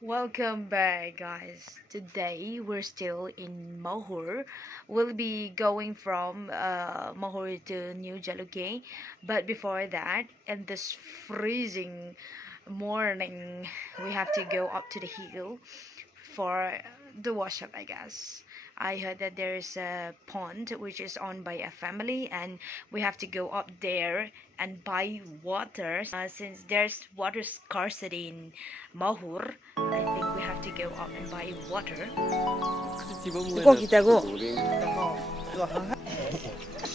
Welcome back, guys. Today we're still in Mahur. We'll be going from Mahur to New Jalukie, but before that, in this freezing morning, we have to go up to the hill for the wash up, I guess. I heard that there is a pond which is owned by a family, and we have to go up there and buy water. Since there's water scarcity in Mahur, I think we have to go up and buy water. 고기다고.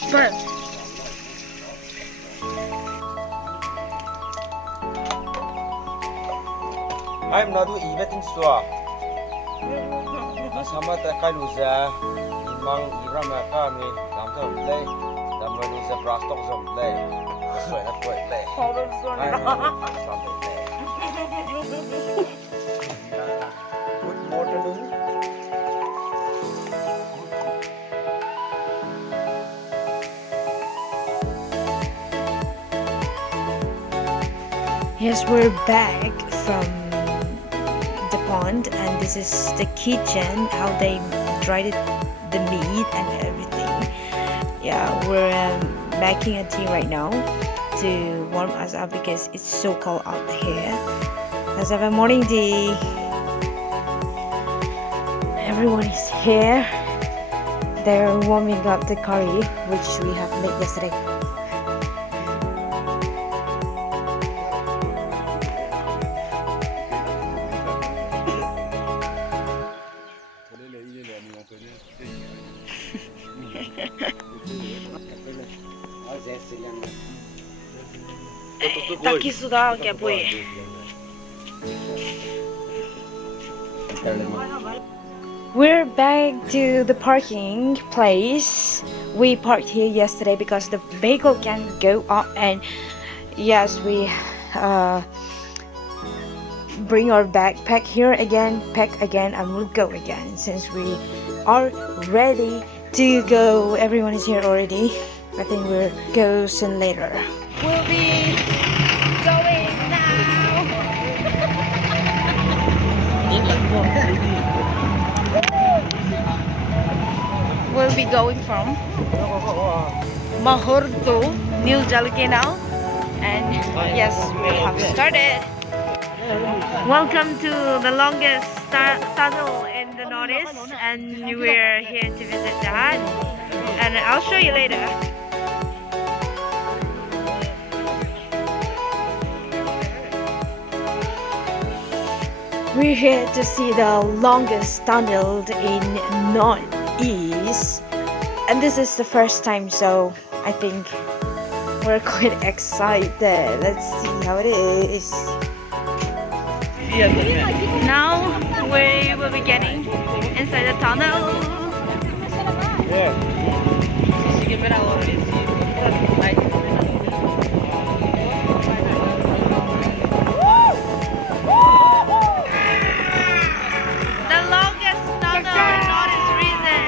But I'm not doing even so. Sama tak kaluza, mang iram kami, damto play, damaluza brastok zom play, so na play. Good morning. yes, we're back from the pond, and this is the kitchen, how they dried it, the meat and everything. Yeah, we're making a tea right now to warm us up because it's so cold out here. Let's have a morning tea. Everyone is here. They're warming up the curry which we have made yesterday. Takisuda kya boy. We're back to the parking place. We parked here yesterday because the vehicle can go up, and yes, we bring our backpack here again, pack again, and we'll go again since we are ready to go. Everyone is here already. I think we'll go soon later. We'll be going now. We'll be going from Mahur to New Jalukie now, and yes, we have started. Welcome to the longest tunnel in the northeast, and we're here to visit that, and I'll show you later. We're here to see the longest tunnel in northeast, and this is the first time, so I think we're quite excited. Let's see how it is. Now we will be getting inside the tunnel. The longest tunnel in Northeast region.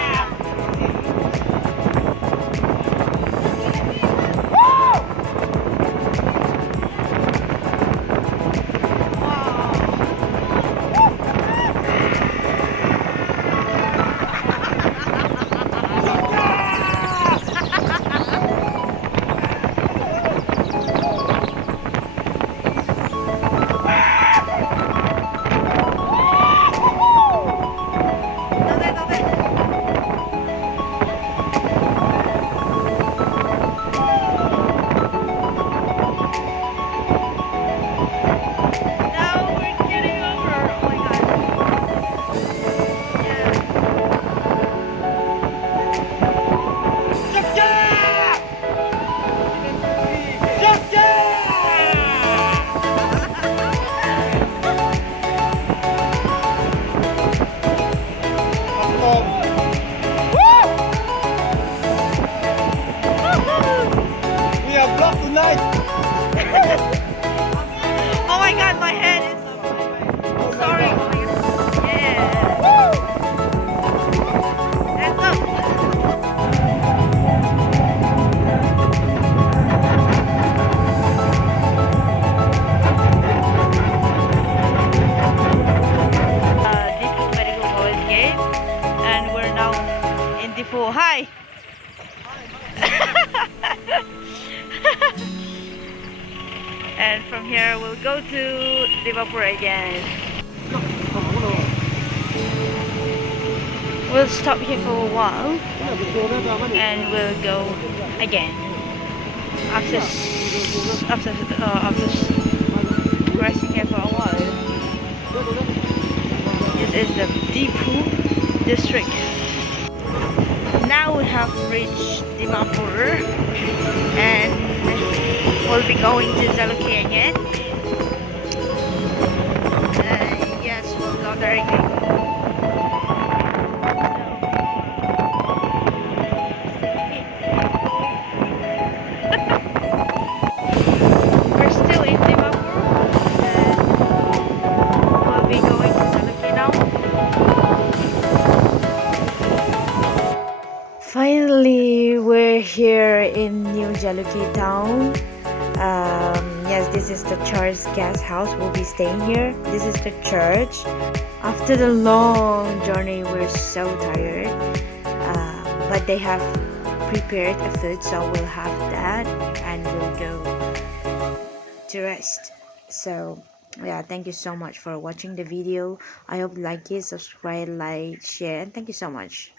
Oh, hi. And from here we'll go to Dimapur again. We'll stop here for a while and we'll go again after resting here for a while. This is the Dipu district. Now we have reached Dimapur and we'll be going to Jalukie again. Yes, we'll go there again. We're still in Dimapur and we'll be going to Jalukie now. Finally, we're here in New Jalukie town. Yes, this is the church guest house. We'll be staying here. This is the church. After the long journey, we're so tired. But they have prepared a food, so we'll have that and we'll go to rest. So yeah, thank you so much for watching the video. I hope you like it, subscribe, like, share, and thank you so much.